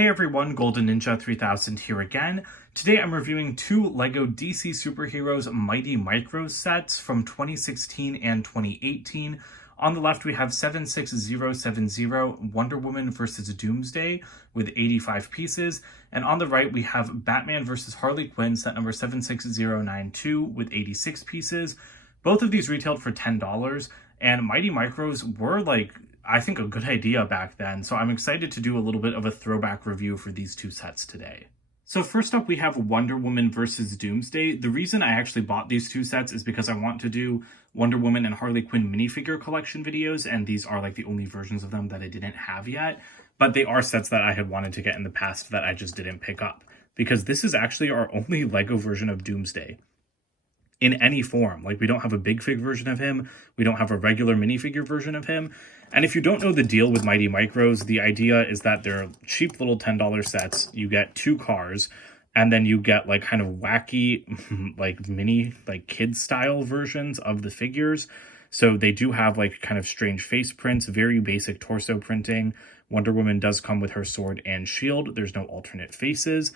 Hey everyone, Golden Ninja 3000 here again. Today I'm reviewing two LEGO DC Superheroes Mighty Micros sets from 2016 and 2018. On the left we have 76070 Wonder Woman vs. Doomsday with 85 pieces, and on the right we have Batman vs. Harley Quinn set number 76092 with 86 pieces. Both of these retailed for $10, and Mighty Micros were I think a good idea back then, so I'm excited to do a little bit of a throwback review for these two sets today. So first up we have Wonder Woman vs. Doomsday. The reason I actually bought these two sets is because I want to do Wonder Woman and Harley Quinn minifigure collection videos, and these are the only versions of them that I didn't have yet, but they are sets that I had wanted to get in the past that I just didn't pick up, because this is actually our only LEGO version of Doomsday in any form. We don't have a big fig version of him, we don't have a regular minifigure version of him. And if you don't know the deal with Mighty Micros, the idea is that they're cheap little $10 sets. You get two cars, and then you get kind of wacky mini kids style versions of the figures. So they do have kind of strange face prints, very basic torso printing. Wonder Woman does come with her sword and shield. There's no alternate faces.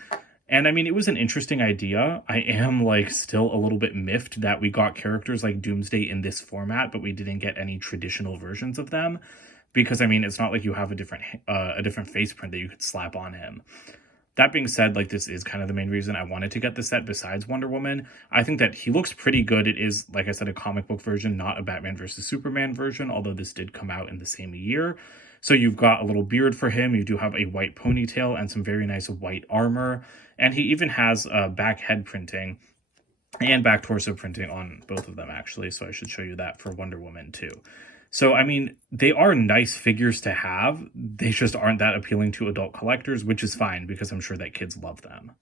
And I mean, it was an interesting idea. I am still a little bit miffed that we got characters like Doomsday in this format, but we didn't get any traditional versions of them. Because I mean, it's not like you have a different face print that you could slap on him. That being said, this is kind of the main reason I wanted to get the set besides Wonder Woman. I think that he looks pretty good. It is, like I said, a comic book version, not a Batman versus Superman version, although this did come out in the same year. So you've got a little beard for him, you do have a white ponytail and some very nice white armor, and he even has back head printing and back torso printing on both of them actually, so I should show you that for Wonder Woman too. So I mean, they are nice figures to have, they just aren't that appealing to adult collectors, which is fine because I'm sure that kids love them.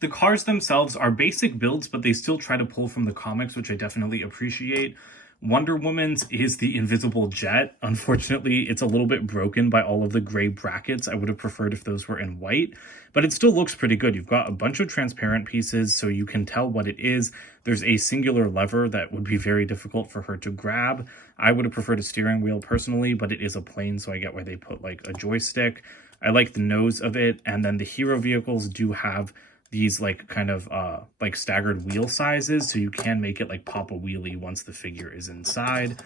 The cars themselves are basic builds, but they still try to pull from the comics, which I definitely appreciate. Wonder Woman's is the invisible jet. Unfortunately, it's a little bit broken by all of the gray brackets. I would have preferred if those were in white, but it still looks pretty good. You've got a bunch of transparent pieces, so you can tell what it is. There's a singular lever that would be very difficult for her to grab. I would have preferred a steering wheel personally, but it is a plane, so I get why they put a joystick. I like the nose of it, and then the hero vehicles do have these kind of staggered wheel sizes, so you can make it pop a wheelie once the figure is inside.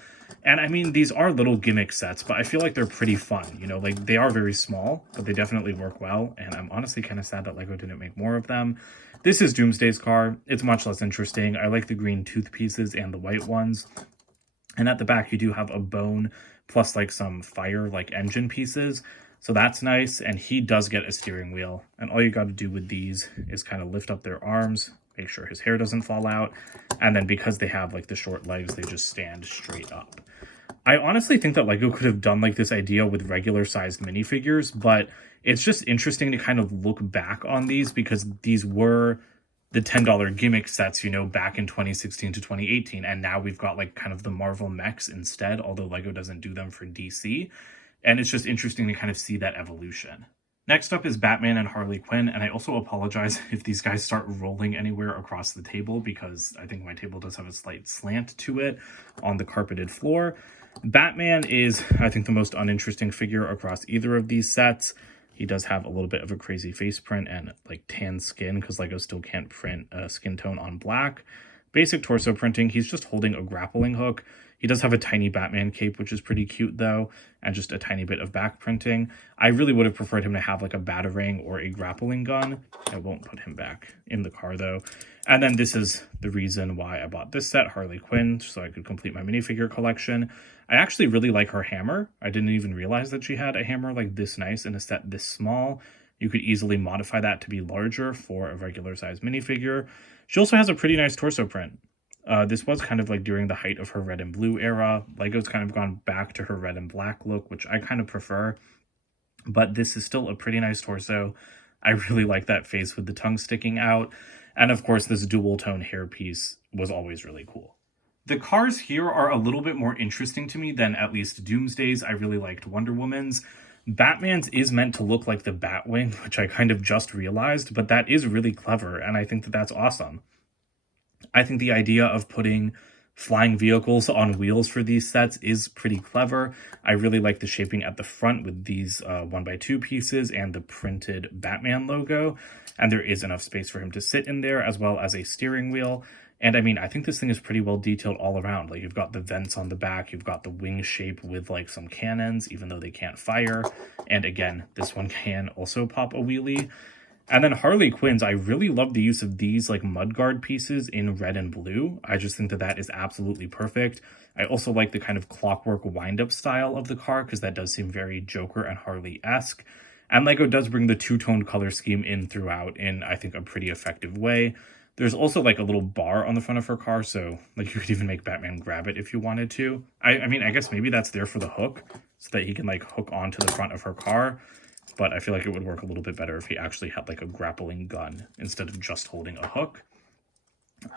And I mean, these are little gimmick sets, but I feel like they're pretty fun, you know, they are very small, but they definitely work well, and I'm honestly kind of sad that LEGO didn't make more of them. This is Doomsday's car. It's much less interesting. I like the green tooth pieces and the white ones. And at the back you do have a bone plus some fire engine pieces. So that's nice, and he does get a steering wheel, and all you got to do with these is kind of lift up their arms, make sure his hair doesn't fall out, and then because they have the short legs, they just stand straight up. I honestly think that LEGO could have done this idea with regular sized minifigures, but it's just interesting to kind of look back on these because these were the $10 gimmick sets, you know, back in 2016 to 2018, and now we've got kind of the Marvel mechs instead, although LEGO doesn't do them for DC. And it's just interesting to kind of see that evolution. Next up is Batman and Harley Quinn, and I also apologize if these guys start rolling anywhere across the table because I think my table does have a slight slant to it on the carpeted floor. Batman is, I think, the most uninteresting figure across either of these sets. He does have a little bit of a crazy face print and tan skin because LEGO still can't print a skin tone on black. Basic torso printing, he's just holding a grappling hook. He does have a tiny Batman cape, which is pretty cute though, and just a tiny bit of back printing. I really would have preferred him to have a batarang or a grappling gun. I won't put him back in the car though. And then this is the reason why I bought this set, Harley Quinn, so I could complete my minifigure collection. I actually really like her hammer. I didn't even realize that she had a hammer this nice in a set this small. You could easily modify that to be larger for a regular size minifigure. She also has a pretty nice torso print. This was kind of during the height of her red and blue era. LEGO's kind of gone back to her red and black look, which I kind of prefer. But this is still a pretty nice torso. I really like that face with the tongue sticking out. And of course, this dual tone hairpiece was always really cool. The cars here are a little bit more interesting to me than at least Doomsday's. I really liked Wonder Woman's. Batman's is meant to look like the Batwing, which I kind of just realized, but that is really clever, and I think that that's awesome. I think the idea of putting flying vehicles on wheels for these sets is pretty clever. I really like the shaping at the front with these 1x2 pieces and the printed Batman logo. And there is enough space for him to sit in there, as well as a steering wheel. And I mean, I think this thing is pretty well detailed all around. Like, you've got the vents on the back, you've got the wing shape with like some cannons, even though they can't fire. And again, this one can also pop a wheelie. And then Harley Quinn's, I really love the use of these like mudguard pieces in red and blue. I just think that that is absolutely perfect. I also like the kind of clockwork wind-up style of the car, because that does seem very Joker and Harley-esque. And LEGO does bring the two-toned color scheme in throughout in, I think, a pretty effective way. There's also like a little bar on the front of her car, so like you could even make Batman grab it if you wanted to. I mean, I guess maybe that's there for the hook, so that he can like hook onto the front of her car. But I feel like it would work a little bit better if he actually had like a grappling gun instead of just holding a hook.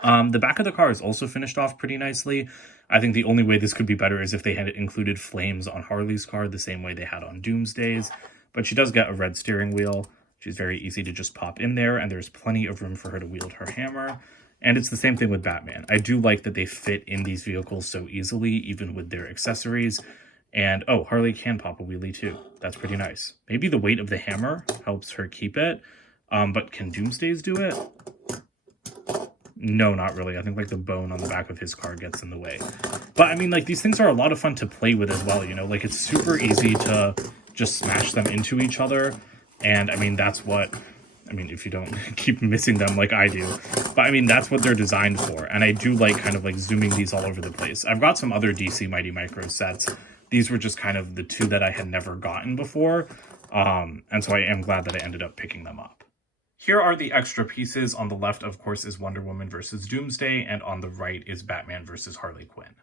The back of the car is also finished off pretty nicely. I think the only way this could be better is if they had included flames on Harley's car the same way they had on Doomsday's. But she does get a red steering wheel. She's very easy to just pop in there, and there's plenty of room for her to wield her hammer. And it's the same thing with Batman. I do like that they fit in these vehicles so easily, even with their accessories. And, oh, Harley can pop a wheelie too. That's pretty nice. Maybe the weight of the hammer helps her keep it. But can Doomsday's do it? No, not really. I think like the bone on the back of his car gets in the way. But I mean, like, these things are a lot of fun to play with as well, you know? Like, it's super easy to just smash them into each other. And I mean, that's what, I mean, if you don't keep missing them like I do, but I mean, that's what they're designed for. And I do like kind of like zooming these all over the place. I've got some other DC Mighty Micro sets. These were just kind of the two that I had never gotten before. And so I am glad that I ended up picking them up. Here are the extra pieces. On the left, of course, is Wonder Woman versus Doomsday, and on the right is Batman versus Harley Quinn.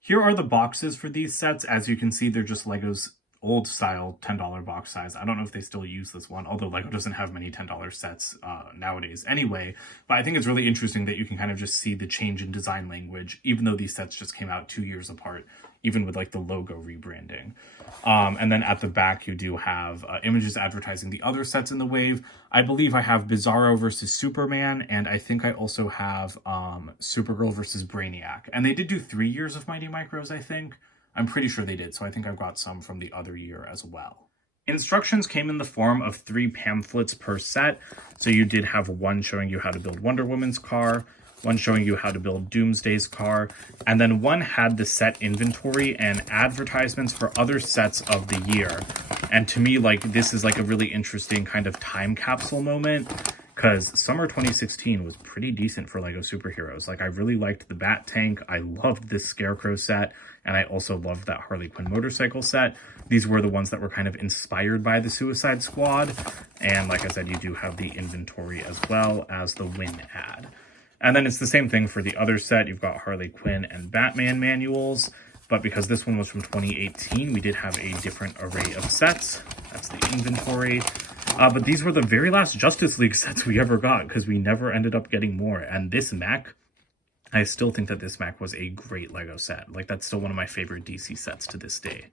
Here are the boxes for these sets. As you can see, they're just LEGO's old style $10 box size. I don't know if they still use this one, although LEGO doesn't have many $10 sets nowadays anyway. But I think it's really interesting that you can kind of just see the change in design language, even though these sets just came out 2 years apart, even with like the logo rebranding. And then at the back, you do have images advertising the other sets in the wave. I believe I have Bizarro versus Superman, and I think I also have Supergirl versus Brainiac. And they did do 3 years of Mighty Micros, I think. I'm pretty sure they did, so I think I've got some from the other year as well. Instructions came in the form of 3 pamphlets per set. So you did have one showing you how to build Wonder Woman's car, one showing you how to build Doomsday's car, and then one had the set inventory and advertisements for other sets of the year. And to me, like, this is like a really interesting kind of time capsule moment, because summer 2016 was pretty decent for LEGO superheroes. Like, I really liked the Bat Tank, I loved this Scarecrow set, and I also loved that Harley Quinn motorcycle set. These were the ones that were kind of inspired by the Suicide Squad, and like I said, you do have the inventory as well as the Win ad. And then it's the same thing for the other set. You've got Harley Quinn and Batman manuals, but because this one was from 2018, we did have a different array of sets. That's the inventory. But these were the very last Justice League sets we ever got, because we never ended up getting more. And this mech, I still think that this mech was a great LEGO set. Like, that's still one of my favorite DC sets to this day.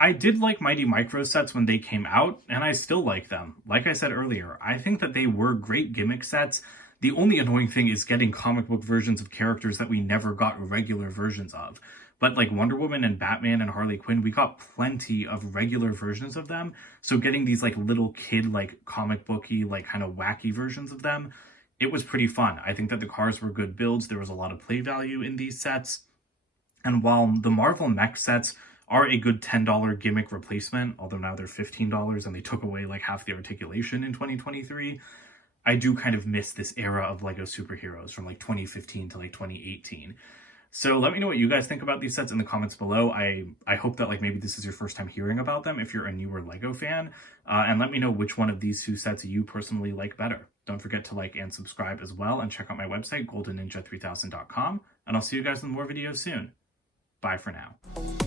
I did like Mighty Micro sets when they came out, and I still like them. Like I said earlier, I think that they were great gimmick sets. The only annoying thing is getting comic book versions of characters that we never got regular versions of. But like Wonder Woman and Batman and Harley Quinn, we got plenty of regular versions of them. So getting these like little kid, like comic booky, like kind of wacky versions of them, it was pretty fun. I think that the cars were good builds. There was a lot of play value in these sets. And while the Marvel mech sets are a good $10 gimmick replacement, although now they're $15 and they took away like half the articulation in 2023, I do kind of miss this era of LEGO superheroes from like 2015 to like 2018. So let me know what you guys think about these sets in the comments below. I hope that like maybe this is your first time hearing about them if you're a newer LEGO fan. And let me know which one of these 2 sets you personally like better. Don't forget to like and subscribe as well, and check out my website, goldenninja3000.com. And I'll see you guys in more videos soon. Bye for now.